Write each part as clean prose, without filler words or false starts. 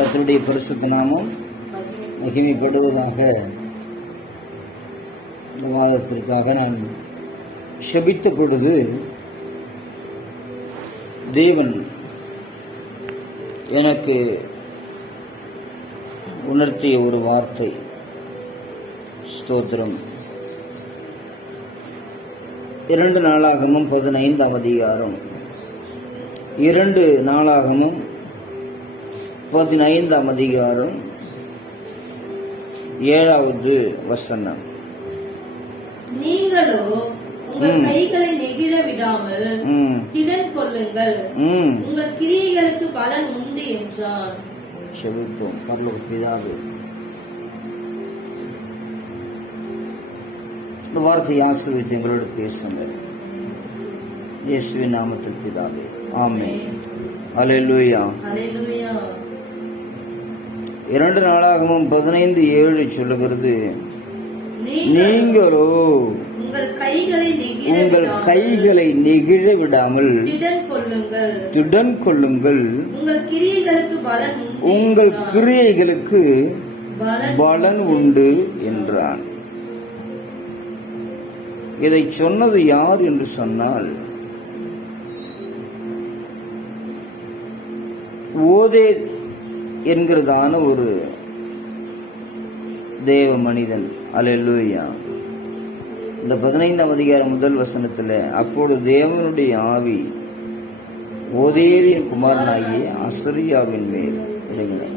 கர்த்தருடைய பரிசுத்த நாமம் மகிமைப்படுவதாக. இந்த வாதத்திற்காக நான் செபித்த பொழுது தேவன் எனக்கு உணர்த்திய ஒரு வார்த்தை, ஸ்தோத்திரம். 2 நாளாகமும் 15ஆம் அதிகாரம், 2 நாளாகமும் 15ஆம் அதிகாரம் 7வது வசனம். நீங்களோ உங்கள் கைகளை நெகிழ விடாமல் திடன் கொள்ளுங்கள், உங்கள் கிரியைகளுக்கு பலன் உண்டு என்றார். செபிப்போம். பரலோக பிதாவே, இந்த வார்த்தையை ஆசீர்வதித்து எங்களோடு பேசுங்க. இயேசுவின் நாமத்தில் பிதாவே, ஆமென். அல்லேலூயா. 2 நாளாகமும் 15:7 சொல்லுகிறது, நீங்களோ உங்கள் கைகளை நெகிழ விடாமல் திடன் கொள்ளுங்கள், உங்கள் கிரியைகளுக்கு பலன் உண்டு என்றான். இதை சொன்னது யார் என்று சொன்னால், ஓதேத் என்கிறதான ஒரு தேவ மனிதன். அல்லேலூயா. இந்த 15ஆம் அதிகாரம் 1 வசனத்துல, அப்போது தேவனுடைய ஆவி ஓதேதின் குமாரனாகிய அசரியாவின் மேல் இறங்கினார்.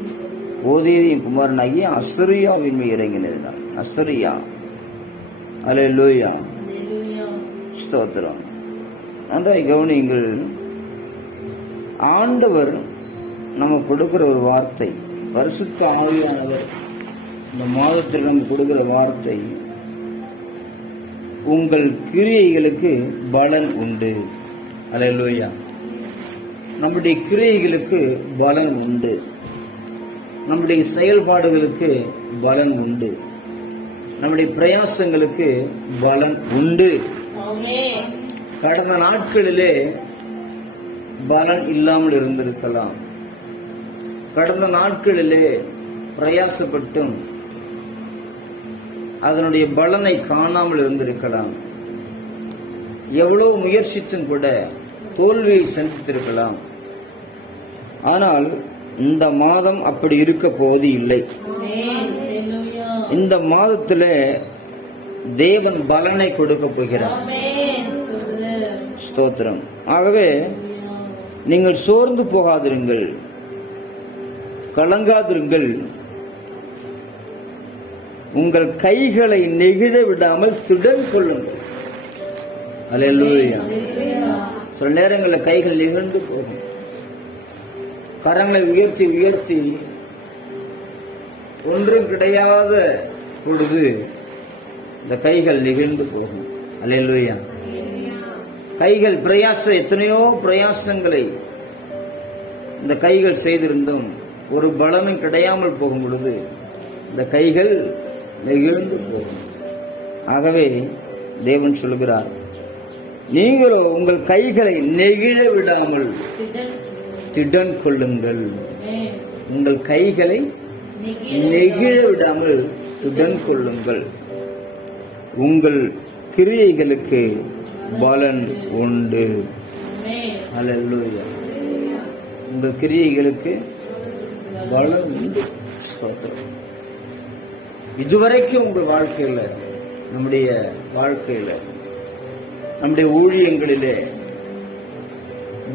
ஓதேதின் குமாரனாகிய அசரியாவின் மேல் இறங்கினார். அசரியா. அல்லேலூயா. ஸ்தோத்திரம். நன்றாய் கவனியுங்கள். ஆண்டவர் நம்ம கொடுக்கிற ஒரு வார்த்தை, பரிசுத்த ஆவியானவர் இந்த மாதத்தில் நமக்கு கொடுக்கிற வார்த்தை, உங்கள் கிரியைகளுக்கு பலன் உண்டு. அல்லேலூயா. நம்முடைய கிரியைகளுக்கு பலன் உண்டு, நம்முடைய செயல்பாடுகளுக்கு பலன் உண்டு, நம்முடைய பிரயாசங்களுக்கு பலன் உண்டு. கடந்த நாட்களிலே பலன் இல்லாமல் இருந்திருக்கலாம். கடந்த நாட்களிலே பிரயாசப்பட்டும் அதனுடைய பலனை காணாமல் இருந்திருக்கலாம். எவ்வளவு முயற்சித்தும் கூட தோல்வியை சந்தித்திருக்கலாம். ஆனால் இந்த மாதம் அப்படி இருக்க போவது இல்லை. இந்த மாதத்தில் தேவன் பலனை கொடுக்க போகிறார். ஸ்தோத்திரம். ஆகவே நீங்கள் சோர்ந்து போகாதிருங்கள், கலங்காதிருங்கள். உங்கள் கைகளை நெகிழ விடாமல் திடன் கொள்ளுங்கள். அல்லேலூயா. சில நேரங்களில் கைகள் நெகிழ்ந்து போகும். கரங்களை உயர்த்தி உயர்த்தி ஒன்றும் கிடையாத பொழுது இந்த கைகள் நெகிழ்ந்து போகும். அல்லேலூயா. கைகள் எத்தனையோ பிரயாசங்களை இந்த கைகள் செய்திருந்தும் ஒரு பலனும் கிடையாமல் போகும் பொழுது இந்த கைகள் நெகிழ்ந்து போகும். ஆகவே தேவன் சொல்லுகிறார், நீங்களோ உங்கள் கைகளை நெகிழ விடாமல் திடன் கொள்ளுங்கள். உங்கள் கைகளை நெகிழ விடாமல் திடன் கொள்ளுங்கள், உங்கள் கிரியைகளுக்கு பலன் உண்டு. அல்லேலூயா. உங்கள் கிரியைகளுக்கு பலன் உண்டு. ஸ்தோத்திரம். இதுவரைக்கும் உங்கள் வாழ்க்கையில, நம்முடைய வாழ்க்கையில, நம்முடைய ஊழியங்களிலே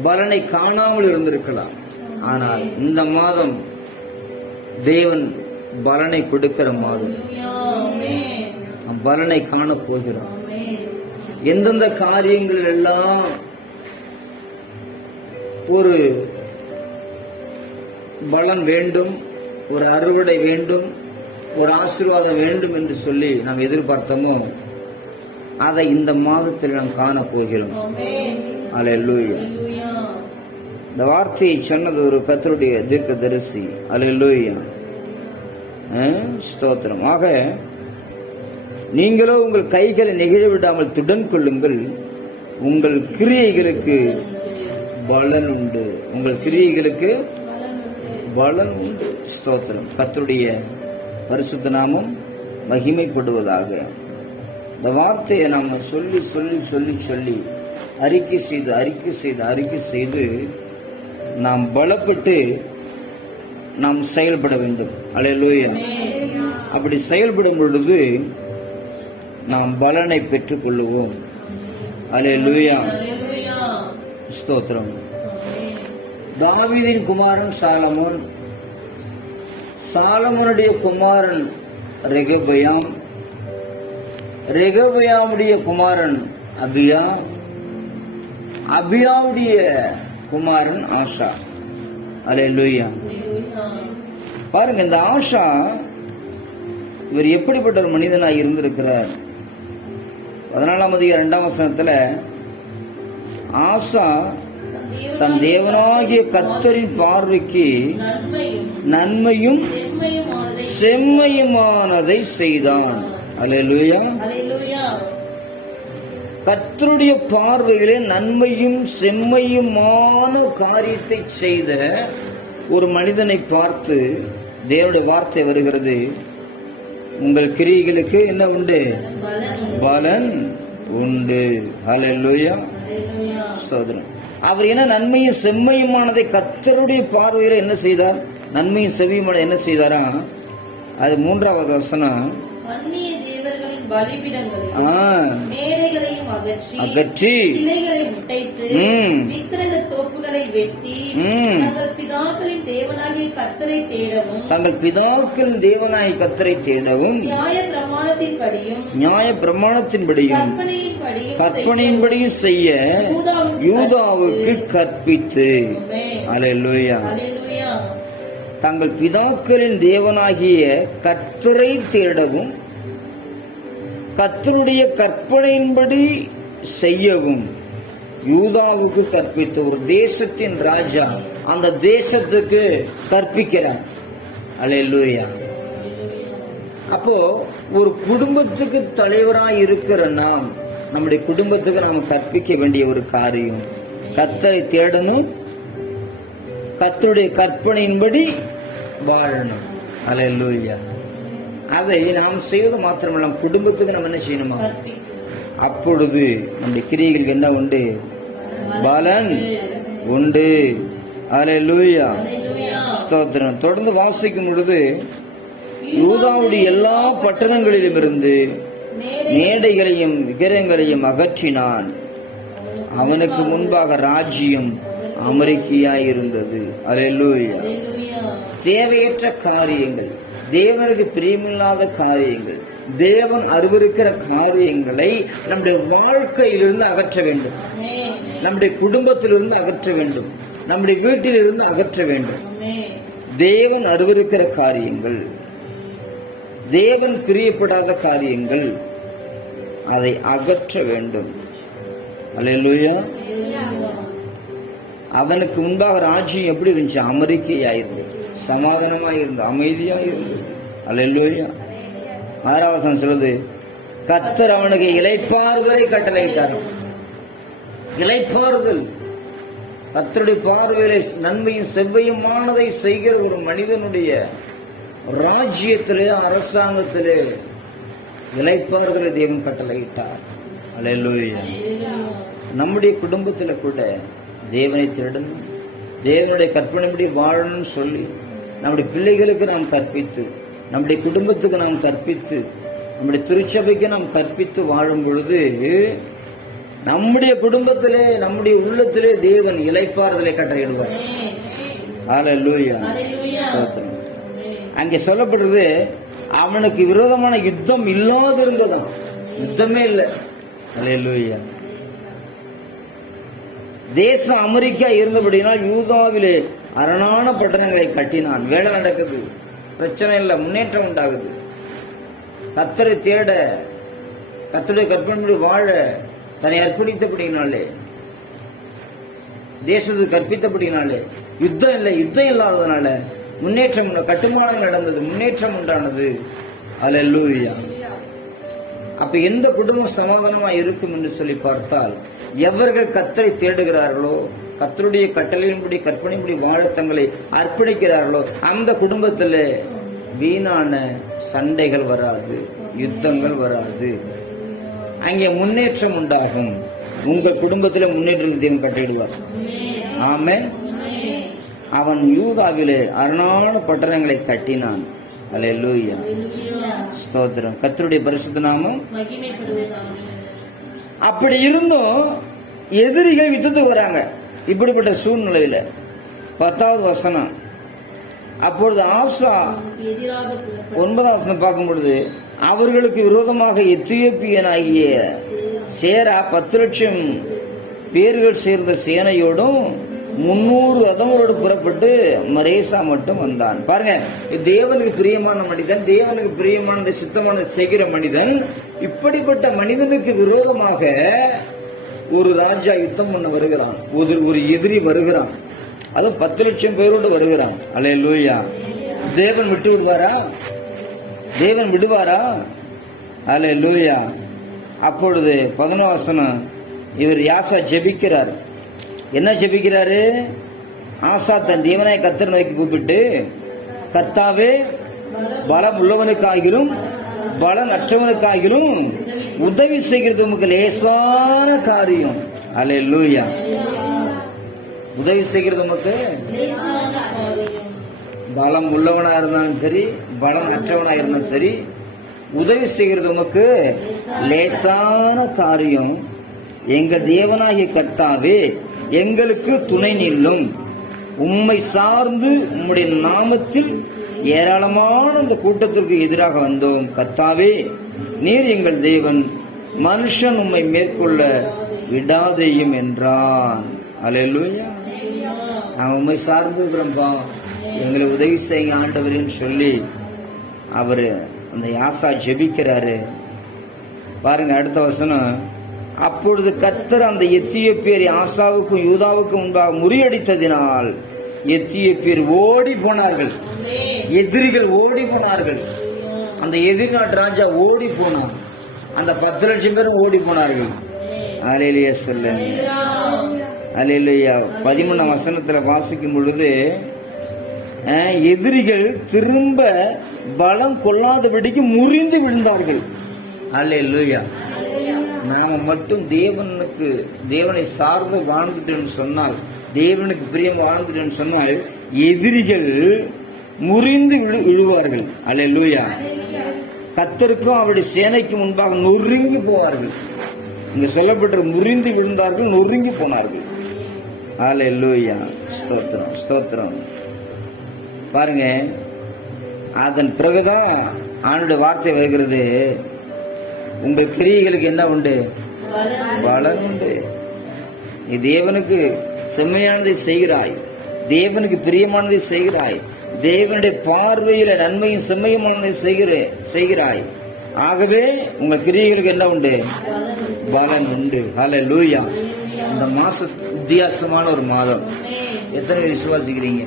பலனை காணாமல் இருந்திருக்கலாம். ஆனால் இந்த மாதம் தேவன் பலனை கொடுக்கிற மாதம். நாம் பலனை காண போகிறோம். எந்தெந்த காரியங்கள் எல்லாம் ஒரு பலன் வேண்டும், ஒரு அறுவடை வேண்டும், ஒரு ஆசீர்வாதம் வேண்டும் என்று சொல்லி நாம் எதிர்பார்த்தோமோ அதை இந்த மாதத்தில் நாம் காண போகிறோம். அல்லேலூயா. இந்த வார்த்தையை சொன்னது ஒரு கர்த்தருடைய தீர்க்கதரிசி. அல்லேலூயா. ஸ்தோத்திரம். ஆக நீங்களோ உங்கள் கைகளை நெகிழ விடாமல் திடன் கொள்ளுங்கள், உங்கள் கிரியைகளுக்கு பலன் உண்டு. உங்கள் கிரியைகளுக்கு பலன் உண்டு. ஸ்தோத்திரம். கர்த்தருடைய பரிசுத்த நாமம் மகிமைப்படுவதாக. இந்த வார்த்தையை நாம் சொல்லி சொல்லி சொல்லி சொல்லி அறிக்கை செய்து நாம் பலப்பட்டு நாம் செயல்பட வேண்டும். அல்லேலூயா. அப்படி செயல்படும் பொழுது நாம் பலனை பெற்றுக் கொள்ளுவோம். அல்லேலூயா. ஸ்தோத்திரம். தாவீதின் குமாரன் சாலமோன், சாலமோனுடைய குமாரன் ரெகொபெயாம், ரெகொபெயாமுடைய குமாரன் அபியா, அபியாவுடைய குமாரன் ஆஷா. அல்லேலூயா. பாருங்க, இந்த ஆஷா இவர் எப்படிப்பட்ட ஒரு மனிதனாய் இருந்திருக்கிறார். 14ஆம் அதிகாரம் 2ஆம் வசனத்துல ஆசா தன் தேவனாகிய கர்த்தரின் பார்வைக்கு நன்மையும் செம்மையுமானதை செய்தான். அல்லேலூயா. கர்த்தருடைய பார்வையிலே நன்மையும் செம்மையுமான காரியத்தை செய்த ஒரு மனிதனை பார்த்து தேவனுடைய வார்த்தை வருகிறது, உங்கள் கிரியைகளுக்கு என்ன உண்டு? பலன் உண்டு. அல்லேலூயா. ஸ்தோத்திரம். அவர் என்ன நன்மையும் செம்மையுமானதை கர்த்தருடைய பார்வையில என்ன செய்தார்? நன்மையும் செம்மையுமானதை என்ன செய்தாரா? அது 3வது வசனம். அந்நிய தேவர்களின் பலிபீடங்களையும் மேடைகளையும் அகற்றி சிலைகளை உடைத்து விக்கிரக தோப்புகளை வெட்டி தங்கள் பிதாக்களின் தேவனாகிய கர்த்தரை தேடவும் நியாய பிரமாணத்தின்படியும் கற்பனையின்படியும் செய்ய யூதாவுக்கு கற்பித்து. அல்லேலூயா. தங்கள் பிதாக்களின் தேவனாகிய கர்த்தரை தேடவும் கர்த்தருடைய கற்பனையின்படி செய்யவும் யூதாவுக்கு கற்பித்த ஒரு தேசத்தின் ராஜா அந்த தேசத்துக்கு கற்பிக்கிறார். அல்லேலூயா. அப்போ ஒரு குடும்பத்துக்கு தலைவராய் இருக்கிற நாம், நம்முடைய குடும்பத்துக்கு நாம் கற்பிக்க வேண்டிய ஒரு காரியம், கர்த்தரை தேடணும், கர்த்தருடைய கற்பனையின்படி வாழணும். அல்லேலூயா. அதை நாம் செய்வது மாத்திரமல்ல, குடும்பத்துக்கு நம்ம என்ன செய்யணுமா? அப்பொழுது நம்முடைய கிரியைகளுக்கு என்ன உண்டு? பலன் உண்டு. அல்லேலூயா. ஸ்தோத்திரம். தொடர்ந்து வாசிக்கும் பொழுது யூதாவுடைய எல்லா பட்டணங்களிலும் இருந்து மேடைகளையும் விக்கிரகங்களையும் அகற்றினான். அவனுக்கு முன்பாக ராஜ்யம் அமெரிக்கையாய் இருந்தது. அல்லேலூயா. தேவையற்ற காரியங்கள், தேவனுக்கு பிரியமில்லாத காரியங்கள், தேவன் அருவருக்கிற காரியங்களை நம்முடைய வாழ்க்கையிலிருந்து அகற்ற வேண்டும், நம்முடைய குடும்பத்திலிருந்து அகற்ற வேண்டும், நம்முடைய வீட்டிலிருந்து அகற்ற வேண்டும். தேவன் அருவருக்கிற காரியங்கள், தேவன் பிரியப்படாத காரியங்கள், அதை அகற்ற வேண்டும். அல்லேலூயா. அவனுக்கு முன்பாக ராஜ்யம் எப்படி இருந்துச்சு? அமெரிக்கையாயிருந்தது, சமாதானமாயிருந்தது, அமைதியாயிருந்தது. அல்லேலூயா. 6வது வசனம் சொல்லுது, கர்த்தர் அவனுக்கு இளைப்பாறுதலை கட்டளையிட்டார். இளைப்பாறுதல். கர்த்தருடைய பார்வையிலே நன்மையும் செவ்வையுமானதை செய்கிற ஒரு மனிதனுடைய ராஜ்யத்திலே, அரசாங்கத்திலே இளைப்பாறுதலை தேவன் கட்டளையிட்டார். அல்லேலூயா. நம்முடைய குடும்பத்துல கூட தேவனை தேடணும், தேவனுடைய கற்பனைப்படி வாழணும்னு சொல்லி நம்முடைய பிள்ளைகளுக்கு நாம் கற்பித்து, நம்முடைய குடும்பத்துக்கு நாம் கற்பித்து, நம்முடைய திருச்சபைக்கு நாம் கற்பித்து வாழும் பொழுது நம்முடைய குடும்பத்திலே, நம்முடைய உள்ளத்திலே தேவன் இளைப்பாறுதலை கட்டளையிடுவார். அல்லேலூயா. ஸ்தோத்திரம். அங்கே சொல்லப்படுறது, அவனுக்கு விரோதமான யுத்தம் இல்லாத இருந்ததான், யுத்தமே இல்லை. அல்லேலூயா. தேசம் அமெரிக்கா இருந்தபடினால் யூதாவிலே அரணான பட்டணங்களை கட்டினான். வேலை நடக்குது, பிரச்சனை இல்லை, முன்னேற்றம் உண்டாகுது. கர்த்தரை தேட, கர்த்தருடைய கற்பனைப்படி வாழ தன்னை அர்ப்பணித்தபடினாலே, தேசத்துக்கு கற்பித்தபடினாலே யுத்தம் இல்லை, யுத்தம் இல்லாததுனால முன்னேற்றம், கட்டுமானம் நடந்தது, முன்னேற்றம் உண்டானது. அல்லேலூயா. அப்ப எந்த குடும்பம் சமாதானமா இருக்கும் என்று சொல்லி பார்த்தால், எவர்கள் கர்த்தரை தேடுகிறார்களோ, கர்த்தருடைய கட்டளையின்படி கற்பனையின்படி வாழ தங்களை அர்ப்பணிக்கிறார்களோ அந்த குடும்பத்தில் வீணான சண்டைகள் வராது, யுத்தங்கள் வராது, அங்கே முன்னேற்றம் உண்டாகும். உங்க குடும்பத்தில் முன்னேற்றம் தேவன் கட்டிடுவார். ஆமென். அவன் யூதாவிலே அரணான பட்டணங்களை கட்டினான். அல்லேலூயா, ஸ்தோத்திரம். கர்த்தருடைய பரிசுத்த நாமம் மகிமைப்படுவதாக. அப்படி இருந்தும் எதிரிகள் யுத்தத்துக்கு வராங்க. இப்படிப்பட்ட சூழ்நிலையில 10வது வசனம், அப்பொழுது ஆசா எதிராக புறப்பட்டு 9வது வசனம் பார்க்கும் பொழுது, அவர்களுக்கு விரோதமாக எத்தியோப்பியனாகிய சேரா 10 லட்சம் பேர்கள் சேர்ந்த சேனையோடும் 300 ரதங்களோடு புறப்பட்டு மரேசா மட்டும் வந்தான். பாருங்க, தேவனுக்கு பிரியமான மனிதன், தேவனுக்கு பிரியமான சித்தமான செய்கிற மனிதன், இப்படிப்பட்ட மனிதனுக்கு விரோதமாக ஒரு ராஜா யுத்தம் பண்ண வருகிறான். ஒரு எதிரி வருகிறான், அதுவும் 10 லட்சம் பேரோடு வருகிறான். அல்லேலூயா. தேவன் விட்டு விடுவாரா? தேவன் விடுவாரா? அல்லேலூயா. அப்பொழுது 11வது வசனம், இவர் யாசா ஜெபிக்கிறார். என்ன ஜெபிக்கிறாரு? ஆசா தன் தேவனாய கர்த்தரை நோக்கி கூப்பிட்டு, கர்த்தாவே, பலம் உள்ளவனுக்காகிலும் பலம் அற்றவனுக்காகிலும் உதவி செய்கிறது உமக்கு லேசான காரியம். அல்லேலூயா. உதவி செய்கிறது உமக்கு பலம் உள்ளவனா இருந்தாலும் சரி, பலம் அற்றவனா இருந்தாலும் சரி, உதவி செய்கிறது உமக்கு லேசான காரியம். எங்கள் தேவனாகிய கர்த்தாவே, எங்களுக்கு துணை நில்லும். உம்மை சார்ந்து உம்முடைய நாமத்தில் ஏராளமான இந்த கூட்டத்திற்கு எதிராக வந்தோம். கர்த்தாவே, நீர் எங்கள் தேவன், மனுஷன் உம்மை மேற்கொள்ள விடாதேயும் என்றான். அல்லேலூயா. நான் உம்மை சார்ந்து இருக்கிறோம்பா, எங்களை உதவி செய்யுங்க ஆண்டவரேன்னு சொல்லி அவரு அந்த யாசா ஜெபிக்கிறாரு. பாருங்க அடுத்த வசனம், அப்பொழுது கர்த்தர் அந்த எத்தியோப்பியரை ஆசாவுக்கும் யூதாவுக்கும் முன்பாக முறியடித்ததினால் எத்தியோப்பியர் ஓடி போனார்கள். எதிரிகள் ஓடி போனார்கள். அந்த எதிரி நாட்டு ராஜா ஓடி போனான். அந்த 10 லட்சம் பேரும் ஓடி போனார்கள். அல்லேலூயா சொல்லுங்க. அல்லேலூயா. 13ஆம் வசனத்துல வாசிக்கும் பொழுது, எதிரிகள் திரும்ப பலம் கொள்ளாதபடிக்கு முறிந்து விழுந்தார்கள். அல்லேலூயா. நாம மட்டும் தேவனை சார்ந்து வாழ்ந்துட்டேன்னு சொன்னால், தேவனுக்கு பிரியம் வாழ்ந்துட்டேன்னு சொன்னால், எதிரிகள் முறிந்து விழுவார்கள். அல்லேலூயா. கர்த்தருக்கும் அவருடைய சேனைக்கு முன்பாக நொறுங்கி போவார்கள். இங்க சொல்லப்பட்ட முறிந்து விழுந்தார்கள், நொறுங்கி போனார்கள். அல்லேலூயா. ஸ்தோத்திரம், ஸ்தோத்திரம். பாருங்க, அதன் பிறகுதான் ஆண்டோட வார்த்தை வருகிறது, உங்கள் கிரியைகளுக்கு என்ன உண்டு? பலன் உண்டு. நீ தேவனுக்கு செம்மையானதை செய்கிறாய், தேவனுக்கு பிரியமானதை செய்கிறாய், தேவனுடைய பார்வையில நன்மையும் செம்மையுமானதை செய்கிறாய். ஆகவே உங்கள் கிரியைகளுக்கு என்ன உண்டு? பலன் உண்டு. அல்லேலூயா. இந்த மாசம் வித்தியாசமான ஒரு மாதம். எத்தனை விசுவாசிக்கிறீங்க?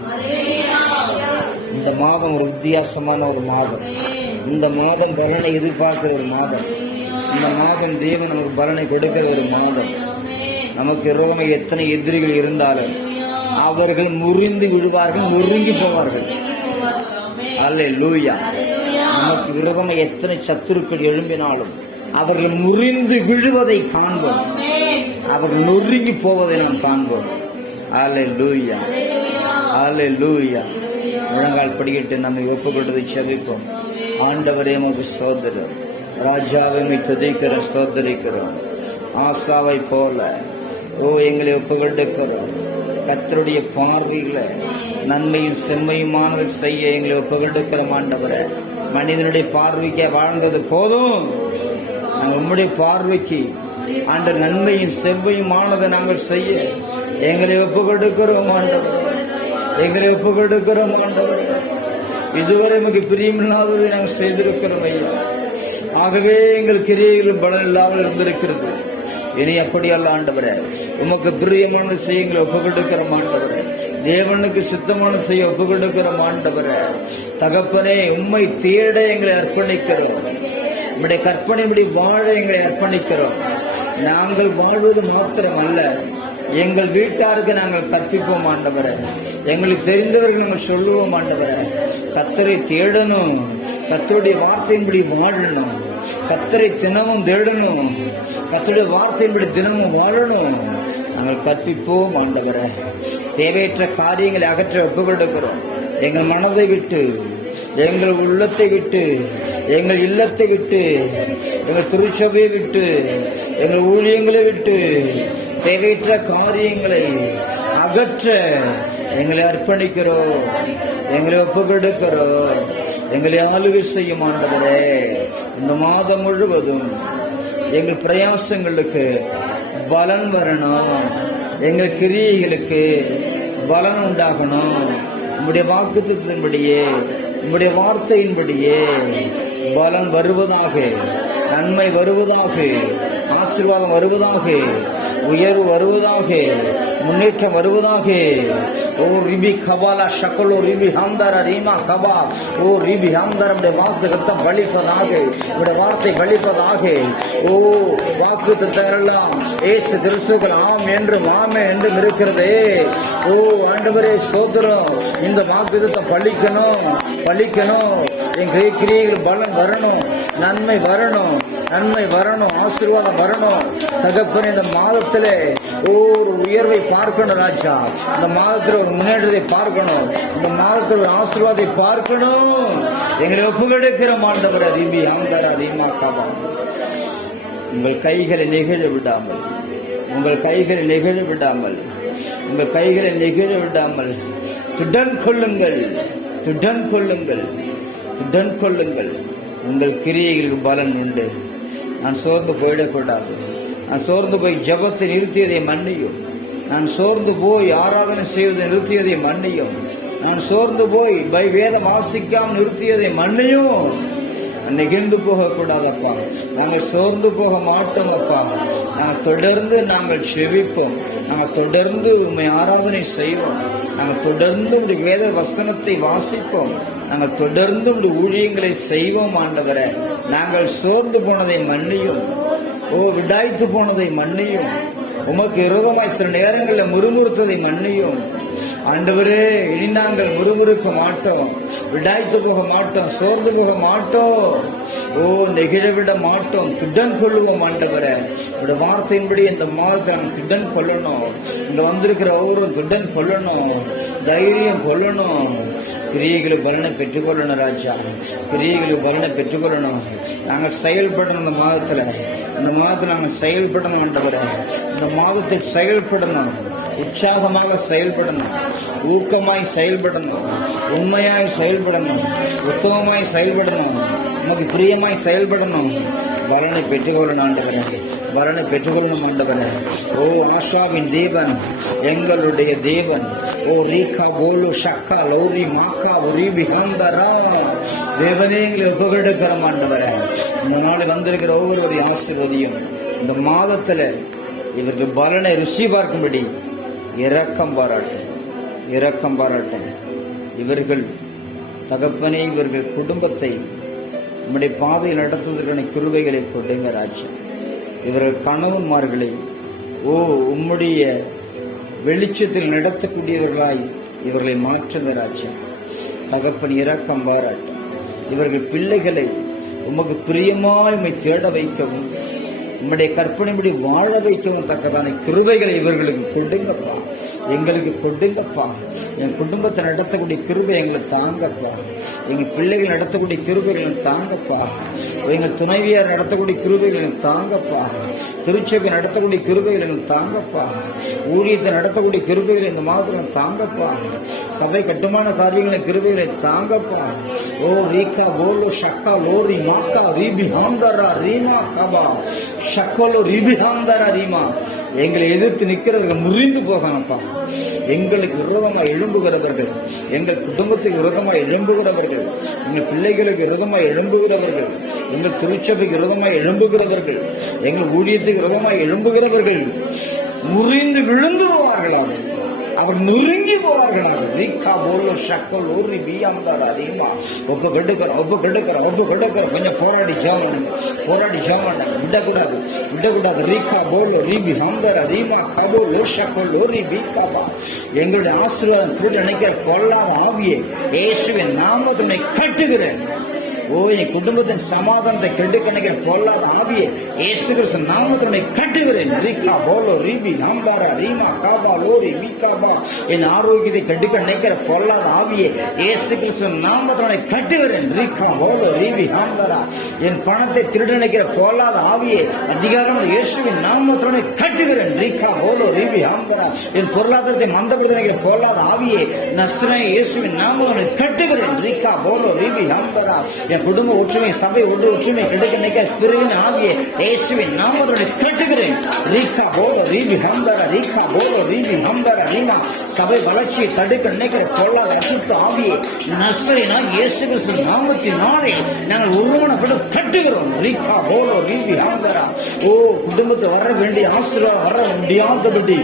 இந்த மாதம் ஒரு வித்தியாசமான ஒரு மாதம். இந்த மாதம் பலனை எதிர்பார்க்கிற ஒரு மாதம். இந்த மாதம் தேவன் நமக்கு பலனை கொடுக்கிற ஒரு மாதம். நமக்கு ரோமை எத்தனை எதிரிகள் இருந்தாலும் அவர்கள் முறிந்து விடுவார்கள், நொறுங்கி போவார்கள். அல்லேலூயா. நமக்கு விரோதமாக எத்தனை சத்துருக்கள் எழும்பினாலும் அவர்கள் முறிந்து விழுவதை காண்போம், அவர்கள் நொறுங்கி போவதை நாம் காண்போம். அல்லேலூயா. அல்லேலூயா. முழங்கால் படிக்கிட்டு நம்மை ஒப்புக்கொண்டதை செபிப்போம். ஆண்டவரே உமக்கு ஸ்தோத்திரம். ராஜாவை துதிக்கிற ஸ்தோத்தரிக்கிறோம். ஆசாவை போல எங்களை ஒப்புக்கொடுக்கிறோம். கர்த்தருடைய பார்வையில நன்மையும் செம்மையுமானதை செய்ய எங்களை ஒப்புக்கொடுக்கிறோம். ஆண்டவரே, மனிதனுடைய பார்வைக்கு வாழ்ந்தது போதும், நாங்கள் உம்முடைய பார்வைக்கு ஆண்டவர் நன்மையும் செவ்வையுமானதை நாங்கள் செய்ய எங்களை ஒப்புக்கொடுக்கிறோம். ஆண்டவர், எங்களை ஒப்புக்கொடுக்கிறோம். ஆண்டவர், இதுவரை நமக்கு பிரியமில்லாததை நாங்கள் செய்திருக்கிறோம் ஐயா. ஆகவே எங்கள் கிரியைகள் பலன் இல்லாமல் இருந்திருக்கிறது. இனி அப்படி அல்ல ஆண்டவரே, உமக்கு பிரியமான செய்யுங்களை ஒப்புக்கொடுக்கிற ஆண்டவரே, தேவனுக்கு சித்தமான செய்ய ஒப்புக்கொடுக்கிற ஆண்டவரே, தகப்பனே, உம்மை தேட எங்களை அர்ப்பணிக்கிறோம். உம்முடைய கற்பனைப்படி வாழ எங்களை அர்ப்பணிக்கிறோம். நாங்கள் வாழ்வது மாத்திரம் அல்ல, எங்கள் வீட்டாருக்கு நாங்கள் கற்பிப்போம் ஆண்டவரே. எங்களுக்கு தெரிந்தவர்கள் நாங்கள் சொல்லுவோம் ஆண்டவரே. கர்த்தரை தேடணும், கர்த்தருடைய வார்த்தையின்படி வாழணும், கர்த்தரை தினமும் தேடணும், கர்த்தருடைய வார்த்தையின்படி தினமும் வாழணும். நாங்கள் கற்பிப்போம் ஆண்டவரே. தேவையற்ற காரியங்களை அகற்ற ஒப்புக்கொடுக்கிறோம். எங்கள் மனதை விட்டு, எங்கள் உள்ளத்தை விட்டு, எங்கள் இல்லத்தை விட்டு, எங்கள் திருச்சபையை விட்டு, எங்கள் ஊழியங்களை விட்டு தேவையற்ற காரியங்களை அகற்ற எங்களை அர்ப்பணிக்கிறோம், எங்களை ஒப்புக்கொடுக்கிறோம். எங்களை ஆளுகை செய்யும் ஆண்டவரே. இந்த மாதம் முழுவதும் எங்கள் பிரயாசங்களுக்கு பலன் வரணும், எங்கள் கிரியைகளுக்கு பலன் உண்டாகணும். உம்முடைய வாக்குத்தத்தின்படியே, உம்முடைய வார்த்தையின்படியே பலன் வருவதாக, நன்மை வருவதாக, ஆசீர்வாதம் வருவதாக, உயர்வு வருவதாக, முன்னேற்றம் வருவதாக. ஓ ரிபி கபாலா ஷக்கலோ ரிபி ஹாம்தாரா ரீமா கபா. ஓ ரிபி ஹாம்தார் வாக்கு ரத்தம் பலிப்பதாக, உடைய வார்த்தை பலிப்பதாக. ஓ வாக்கு தத்தெல்லாம் ஏசு கிறிஸ்துக்கள் ஆம் என்றும் ஆமே என்றும் இருக்கிறதே. ஓ ஆண்டவரே ஸ்தோத்திரம். இந்த வாக்கு தத்தம் பலிக்கணும், பலிக்கணும். என் கிரியைகள் பலன் வரணும், நன்மை வரணும், நன்மை வரணும், ஆசீர்வாதம் வரணும். தகப்பன் இந்த மாதத்திலே ஒரு உயர்வை பார்க்கணும் ராஜா. இந்த மாதத்தில் ஒரு முன்னேற்றத்தை பார்க்கணும், இந்த மாதத்தில் ஒரு ஆசீர்வாதத்தை பார்க்கணும். எங்களை ஒப்புக்கொடுக்கிற ஆண்டவரே. ரிபி அங்கரா ரீமா காபா. உங்கள் கைகளை நெகிழ விடாமல், உங்கள் கைகளை நெகிழ விடாமல், உங்கள் கைகளை நெகிழ விடாமல் துடன் கொள்ளுங்கள், துடன் கொள்ளுங்கள், துடன் கொள்ளுங்கள். உங்கள் கிரியைகளுக்கு பலன் உண்டு. நான் சோர்ந்து போயிடக்கூடாது. நான் சோர்ந்து போய் ஜபத்தை நிறுத்தியதை மன்னியும். நான் சோர்ந்து போய் ஆராதனை செய்வதை நிறுத்தியதை மன்னியும். நான் சோர்ந்து போய் வேதம் வாசிக்காமல் நிறுத்தியதை மன்னியும். நெகிழ்ந்து போகக்கூடாதப்பா. நாங்கள் சோர்ந்து போக மாட்டோம் அப்பா. நாங்கள் தொடர்ந்து நாங்கள் செவிப்போம், நாங்கள் தொடர்ந்து உண்மை ஆராதனை செய்வோம், நாங்கள் தொடர்ந்து உடைய வேத வசனத்தை வாசிப்போம், நாங்கள் தொடர்ந்து உடைய ஊழியங்களை செய்வோம் ஆண்டவரே. நாங்கள் சோர்ந்து போனதை மன்னியும். ஓ விடாய்த்து போனதை மன்னியும். உமக்கு விரோதமாய் சில நேரங்களில் முறுமுறுத்ததை மன்னியும் ஆண்டவரே. இனி நாங்கள் முறுமுறுக்க மாட்டோம், விடாய்த்து போக மாட்டோம், சோர்ந்து போக மாட்டோம். ஓ நெகிழ விட மாட்டோம், திடன் கொள்ளுவோம் ஆண்டவரே. உடைய வார்த்தையின்படி இந்த மாதத்தை நாங்கள் திடன் கொள்ளணும். இங்க வந்திருக்கிற ஒவ்வொருவரும் திடன் கொள்ளணும், தைரியம் கொள்ளணும். கிரியைகளுக்கு பலனை பெற்றுக்கொள்ளணும் ராஜா, கிரியைகளுக்கு பலனை பெற்றுக்கொள்ளணும். நாங்கள் செயல்படணும். இந்த மாதத்துல, இந்த மாதத்தில் நாங்கள் செயல்படணும் ஆண்டவரே. இந்த மாதத்தில் செயல்படணும், உற்சாகமாக செயல்படணும், ஊக்கமாய் செயல்படணும், உண்மையாய் செயல்படணும், உத்தமமாய் செயல்படணும், நமக்கு பிரியமாய் செயல்படணும். பலனை பெற்றுக்கொள்ளணும் ஆண்டவரே, பலனை பெற்றுக்கொள்ளணும் ஆண்டவரே. ஓ ஆஷாவின் தேவன், எங்களுடைய தேவன். ஓ ரீகா கோலு ஷக்கா லௌரி மாக்கா ரீபி ஹாந்தரா. தேவனே எங்களை ஒப்புக்கொடுக்கிற ஆண்டவரே. இந்த நாள் வந்திருக்கிற ஒவ்வொருவரையும் ஆசீர்வதியும். இந்த மாதத்துல இவருக்கு பலனை ருசி பார்க்கும்படி இரக்கம் பாராட்டும், இரக்கம் பாராட்டும். இவர்கள் தகப்பனே, இவர்கள் குடும்பத்தை உம்முடைய பாதையில் நடத்துவதற்கான கிருபைகளை கொடுங்க ராஜா. இவர்கள் கணவன்மார்களை ஓ உம்முடைய வெளிச்சத்தில் நடத்தக்கூடியவர்களாய் இவர்களை மாற்றுங்க ராஜா. தகப்பன் இரக்கம் பாராட்டும். இவர்கள் பிள்ளைகளை உமக்கு பிரியமாய் உம்மை தேட வைக்கவும், உம்முடைய கற்பனைப்படி வாழ வைக்கவும் தக்கதான கிருபைகளை இவர்களுக்கு கொடுங்கப்பா, எங்களுக்கு கொடுங்கப்பா. என் குடும்பத்தை நடத்தக்கூடிய கிருபை எங்களை தாங்கப்பா. எங்க பிள்ளைகள் நடத்தக்கூடிய கிருபைகளை தாங்கப்பா. எங்கள் துணைவியார் நடத்தக்கூடிய கிருபைகளை தாங்கப்பா. திருச்சபை நடத்தக்கூடிய கிருபைகளை தாங்கப்பா. ஊழியத்தை நடத்தக்கூடிய கிருபைகளை இந்த மாதத்தில் தாங்கப்பா. சபை கட்டுமான காரியங்களை கிருபைகளை தாங்கப்பா. ஓ ரீகா கோலோ ஷக்கா லோரி மாக்கா ரீபி ஹாந்தரா ரீமா கபா ஷக்கோலோ ரீபி ஹாந்தரா ரீமா. எங்களை எதிர்த்து நிற்கிறவர்கள் முறிந்து போகணும்ப்பா. எங்களுக்கு விரோதமாக எழும்புகிறவர்கள், எங்கள் குடும்பத்துக்கு விரோதமாக எழும்புகிறவர்கள், எங்கள் பிள்ளைகளுக்கு விரோதமாக எழும்புகிறவர்கள், எங்கள் திருச்சபைக்கு விரோதமாக எழும்புகிறவர்கள், எங்கள் ஊழியத்துக்கு விரோதமாக எழும்புகிறவர்கள் முறிந்து விழுந்து போவார்களாக. அவர் நொறுங்கி போவார்களாக. ரீகா போலோ ஷக்கல் ஊரி பியாம்தார் அதிகமா ஒப்பு கெடுக்கிற கொஞ்சம் போராடி ஜெபம் பண்ணுங்க. விடக்கூடாது. ரீகா போலோ ரீபி ஹம்தார் அதிகமா கபோ லோ ஷக்கல் ஊரி பீகாபா. எங்களுடைய ஆசீர்வாதம் கூட நினைக்கிற பொல்லாத ஆவியை இயேசுவின் நாமத்தினை கட்டுகிறேன். என் குடும்பத்தின் சமாதானத்தை கெடுக்க நினைக்கிற பொல்லாத ஆவியை இயேசு கிறிஸ்து நாமத்தினை கட்டுகிறேன். ரீகா போலோ ரீபி நாம்பாரா ரீமா காபா லோரி மீகாபா. என் ஆரோக்கியத்தை கெடுக்க நினைக்கிற பொல்லாத ஆவியை இயேசு கிறிஸ்து நாமத்தினை கட்டுகிறேன். ரீகா போலோ ரீபி நாம்பாரா. என் பணத்தை திருட நினைக்கிற பொல்லாத ஆவியை அதிகாரம் இயேசுவின் நாமத்தினை கட்டுகிறேன். ரீகா போலோ ரீபி நாம்பாரா. என் பொருளாதாரத்தை மந்தப்படுத்த நினைக்கிற பொல்லாத ஆவியை நஸ்ரேய இயேசுவின் நாமத்தினை கட்டுகிறேன். ரீகா போலோ ரீபி நாம்பாரா. என் குடும்ப ஒற்றுமை சபை ஒற்றுமை கிடைக்க நினைக்கிற பிரிவின் ஆகிய இயேசுவின் நாமத்தை கட்டுகிறேன். ரீகா போல ரீபி ஹம்தாரா. ரீகா போல ரீபி ஹம்தாரா ரீமா. சபை வளர்ச்சியை தடுக்க நினைக்கிற பொல்லாத அசுத்த ஆவியை நஸ்ரேனா இயேசு கிறிஸ்து நாமத்தினாலே நாங்கள் ஒருவனப்பட்டு கட்டுகிறோம். ரீகா போல ரீபி ஹம்தாரா. குடும்பத்தை வர வேண்டிய ஆசீர்வாதம் வர முடியாதபடி,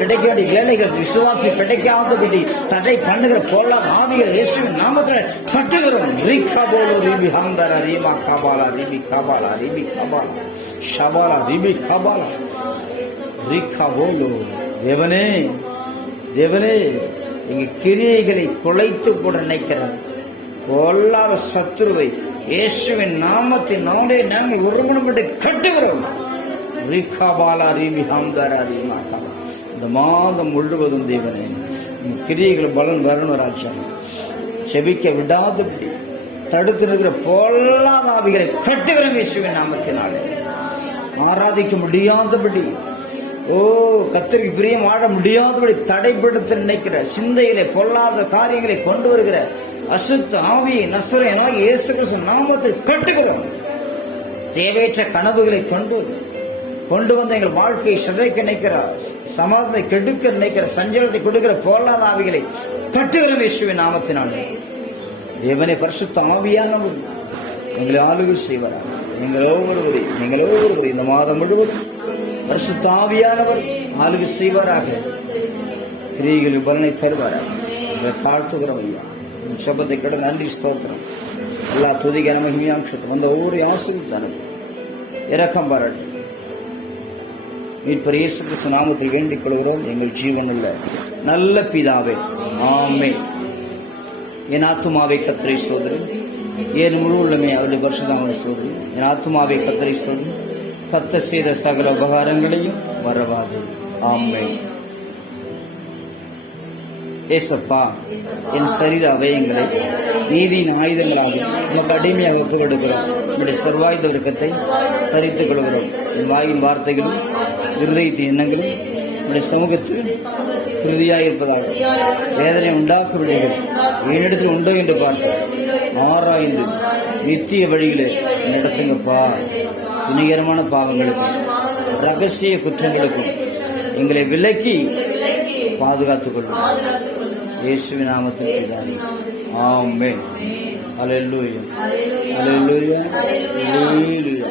கிடைக்க வேண்டிய வேலைகள் விசுவாசி கிடைக்காதபடி தடை பண்ணுகிற பொல்லாத ஆவிகள் இயேசுவின் நாமத்தில் கட்டுகிறோம். ரீகா போல ரீபி ஹம்தாரா ரீமா காபாலா ரீபி காபாலா ரீபி காபாலா ஷபாலா ரீபி காபாலா. ரீகா போலோ. தேவனே எங்க கிரியைகளை குலைத்து போட நினைக்கிறார் பொல்லாத சத்துருவை இயேசுவின் நாமத்தினாலே நாங்கள் ஒருமனப்பட்டு கட்டுகிறோம். ரீகாபாலா ரீபி ஹம்தாரா ரீமா காபா. இந்த மாதம் முழுவதும் தேவனே கிரியைகள் பலன் வரணும் ராஜா. செபிக்க விடாதபடி தடுத்து நிற்கிற பொல்லாத ஆவிகளை கட்டுகிறோம் இயேசுவின் நாமத்தினாலே. ஆராதிக்க முடியாதபடி, கர்த்தருக்கு பிரியம் வாழ முடியாதபடி தடைப்படுத்த நினைக்கிற சிந்தையிலே பொல்லாத காரியங்களை கொண்டு வருகிற அசுத்த ஆவியை நஸ்ரேயனாகிய இயேசு கிறிஸ்து நாமத்தில் கட்டுகிறோம். தேவையற்ற கனவுகளை கொண்டு வந்த எங்கள் வாழ்க்கையை சிதைக்க நினைக்கிற, சமாதானத்தை கெடுக்க நினைக்கிற, சஞ்சலத்தை கொடுக்கிற பொல்லாத ஆவிகளை கட்டுகிறோம் இயேசுவின் நாமத்தினாலே. தேவனே பரிசுத்த ஆவியானவர் எங்களை ஆளுகை செய்வார். நீங்கள் ஒவ்வொருவரையும் இந்த மாதம் முழுவதும் பரிசுத்த ஆவியானவர் ஆளுகை செய்வாராக. கிரியைகளின் பலனை தருவாராக. எங்களை தாழ்த்துகிறோம் ஐயா. சபத்தை கூட நன்றி ஸ்தோத்திரம். எல்லா துதிக மகிமையாம்சத்தும் அந்த ஒவ்வொரு ஆசீர்வாதம் இரக்கம் பாராட்டு மீட்பர் இயேசு கிறிஸ்து நாமத்தில் வேண்டிக் கொள்கிறோம் எங்கள் ஜீவனுள்ள நல்ல பிதாவே, ஆமென். என் ஆத்துமாவை கர்த்தரை ஸ்தோத்திரி, என் முழு உள்ளமே அவருடைய பரிசுத்தமான ஸ்தோத்திரி. என் ஆத்துமாவை கர்த்தரை ஸ்தோத்திரி, கர்த்தர் செய்த சகல உபகாரங்களையும் மறவாது. ஆமென். ஏசப்பா, என் சரீர அவயங்களை நீதியின் ஆயுதங்களாக நமக்கு அடிமையாக ஒப்புக் கொடுக்கிறோம். நம்முடைய சர்வாயுத விருக்கத்தை தரித்துக் கொள்கிறோம். என் வாயின் வார்த்தைகளும் இருதயத்தின் எண்ணங்களும் நம்முடைய சமூகத்தில் உறுதியாயிருப்பதாக. வேதனை உண்டாக்குவீர்கள் என்னிடத்தில் உண்டோ என்று பார்த்து ஆராய்ந்து நித்திய வழிகளை நடத்துங்கப்பா. துணிகரமான பாவங்களுக்கும் ரகசிய குற்றங்களுக்கும் எங்களை விலக்கி பாதுகாத்துக் கொள்வோம். இயேசுவின் நாமத்தில் ஆமென். அல்லேலூயா, அல்லேலூயா, அல்லேலூயா.